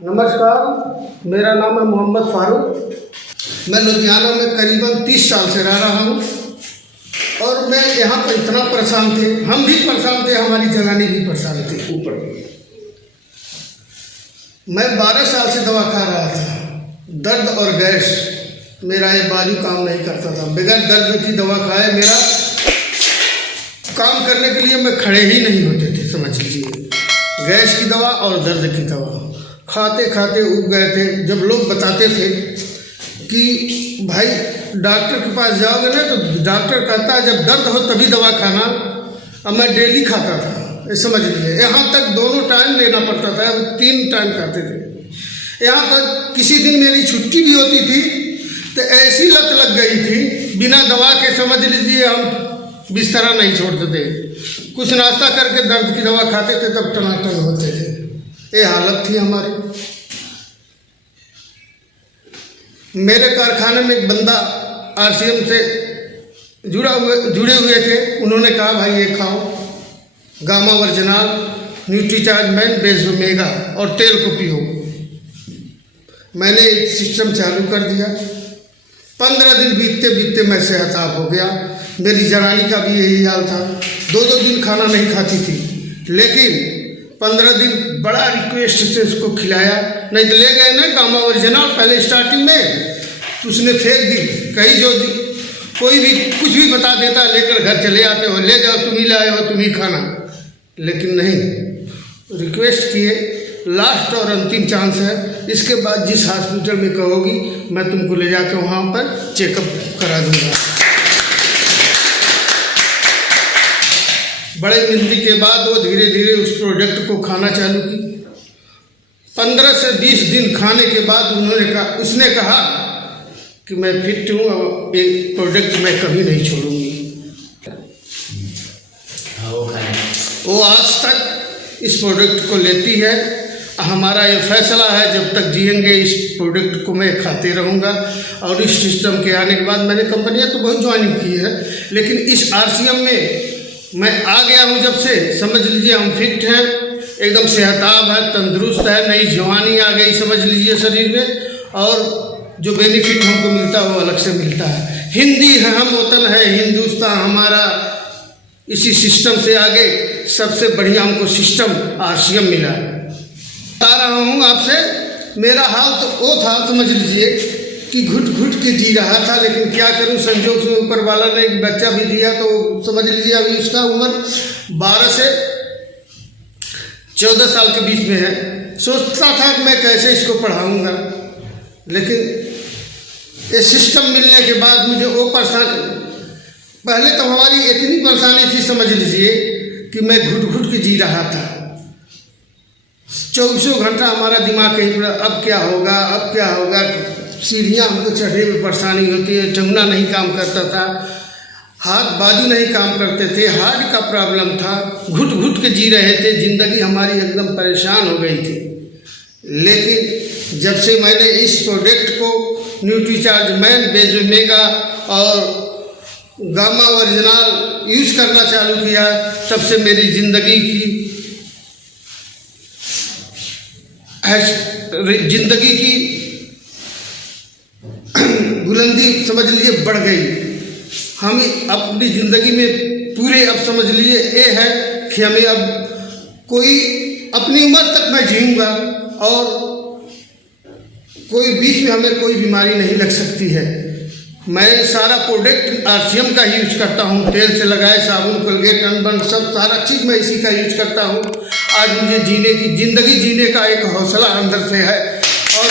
नमस्कार, मेरा नाम है मोहम्मद फारूक। मैं लुधियाना में करीबन 30 साल से रह रहा हूँ और मैं यहाँ पर इतना परेशान थे, हम भी परेशान थे, हमारी जनानी भी परेशान थी। ऊपर मैं 12 साल से दवा खा रहा था, दर्द और गैस, मेरा ये बाजू काम नहीं करता था। बगैर दर्द की दवा खाए मेरा काम करने के लिए मैं खड़े ही नहीं होते थे, समझ लीजिए। गैस की दवा और दर्द की दवा खाते खाते उब गए थे। जब लोग बताते थे कि भाई डॉक्टर के पास जाओगे ना तो डॉक्टर कहता है जब दर्द हो तभी दवा खाना, अब मैं डेली खाता था, समझ लीजिए। यहाँ तक दोनों टाइम लेना पड़ता था, अब 3 टाइम खाते थे। यहाँ तक किसी दिन मेरी छुट्टी भी होती थी तो ऐसी लत लग गई थी, बिना दवा के समझ लीजिए हम बिस्तरा नहीं छोड़ते थे। कुछ नाश्ता करके दर्द की दवा खाते थे तब टनाटन होते थे। ये हालत थी हमारी। मेरे कारखाने में एक बंदा आरसीएम से जुड़े हुए थे, उन्होंने कहा भाई ये खाओ, गामा वर्जिनाल, न्यूट्रीचार्ज मैन, बेस ओमेगा और तेल को पियो। मैंने एक सिस्टम चालू कर दिया। 15 दिन बीतते बीतते मैं सेहताब हो गया। मेरी जनानी का भी यही हाल था, 2-2 दिन खाना नहीं खाती थी, लेकिन 15 दिन बड़ा रिक्वेस्ट से उसको खिलाया। नहीं तो ले गए ना गामा ओरिजिनल पहले स्टार्टिंग में, तो उसने फेंक दी। कहीं जो कोई भी कुछ भी बता देता, लेकर घर चले आते हो, ले जाओ तुम ही लाए हो, तुम ही खाना। लेकिन नहीं, रिक्वेस्ट किए, लास्ट और अंतिम चांस है, इसके बाद जिस हॉस्पिटल में कहोगी मैं तुमको ले जाकर वहाँ पर चेकअप करा दूँगा। बड़े मिलने के बाद वो धीरे धीरे उस प्रोडक्ट को खाना चालू की। 15 से 20 दिन खाने के बाद उसने कहा कि मैं फिट हूँ, अब ये प्रोडक्ट मैं कभी नहीं छोड़ूंगी। वो आज तक इस प्रोडक्ट को लेती है। हमारा ये फैसला है जब तक जिएंगे इस प्रोडक्ट को मैं खाते रहूँगा। और इस सिस्टम के आने के बाद मैंने कंपनियाँ तो बहुत ज्वाइनिंग की है, लेकिन इस आरसीएम में मैं आ गया हूँ जब से, समझ लीजिए हम फिट हैं, एकदम सेहताब है, तंदुरुस्त है, नई जवानी आ गई समझ लीजिए शरीर में। और जो बेनिफिट हमको मिलता है वो अलग से मिलता है। हिंदी है, हम वतन है हिंदुस्तान हमारा। इसी सिस्टम से आगे सबसे बढ़िया हमको सिस्टम आरसीएम मिला। बता रहा हूँ आपसे, मेरा हाल तो वो था समझ लीजिए कि घुट घुट के जी रहा था, लेकिन क्या करूं, संजोग से ऊपर वाला ने एक बच्चा भी दिया, तो समझ लीजिए अभी उसका उम्र 12 से 14 साल के बीच में है। सोचता था कि मैं कैसे इसको पढ़ाऊंगा, लेकिन ये सिस्टम मिलने के बाद मुझे वो पहले तो हमारी इतनी परेशानी थी समझ लीजिए कि मैं घुट घुट के जी रहा था। 24 घंटा हमारा दिमाग कहीं पर अब क्या होगा, अब क्या होगा। सीढ़ियाँ हमको चढ़ने में परेशानी होती है, टंगना नहीं काम करता था, हाथ बाजू नहीं काम करते थे, हार्ट का प्रॉब्लम था, घुट घुट के जी रहे थे, ज़िंदगी हमारी एकदम परेशान हो गई थी। लेकिन जब से मैंने इस प्रोडक्ट को न्यूट्रीचार्ज मैन, बेस ओमेगा और गामा ओरिजिनल यूज़ करना चालू किया, तब से मेरी ज़िंदगी की बुलंदी समझ लीजिए बढ़ गई। हम अपनी ज़िंदगी में पूरे अब समझ लीजिए ये है कि हमें अब कोई अपनी उम्र तक मैं जीऊँगा और कोई बीच में हमें कोई बीमारी नहीं लग सकती है। मैं सारा प्रोडक्ट आरसीएम का यूज करता हूँ, तेल से लगाए साबुन, कोलगेट, अनबन सब सारा चीज़ मैं इसी का यूज करता हूँ। आज मुझे ज़िंदगी जीने का एक हौसला अंदर से है। और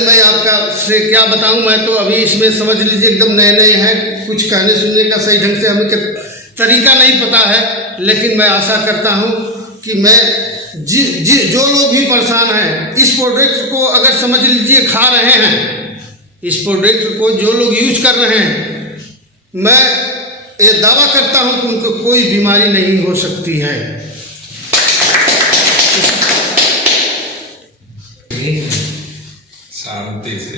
मैं आपका से क्या बताऊं, मैं तो अभी इसमें समझ लीजिए एकदम नए हैं, कुछ कहने सुनने का सही ढंग से हमें तरीका नहीं पता है। लेकिन मैं आशा करता हूं कि मैं जो लोग भी परेशान हैं, इस प्रोडक्ट को अगर समझ लीजिए खा रहे हैं, इस प्रोडक्ट को जो लोग यूज कर रहे हैं, मैं ये दावा करता हूं कि उनको कोई बीमारी नहीं हो सकती है। शांति से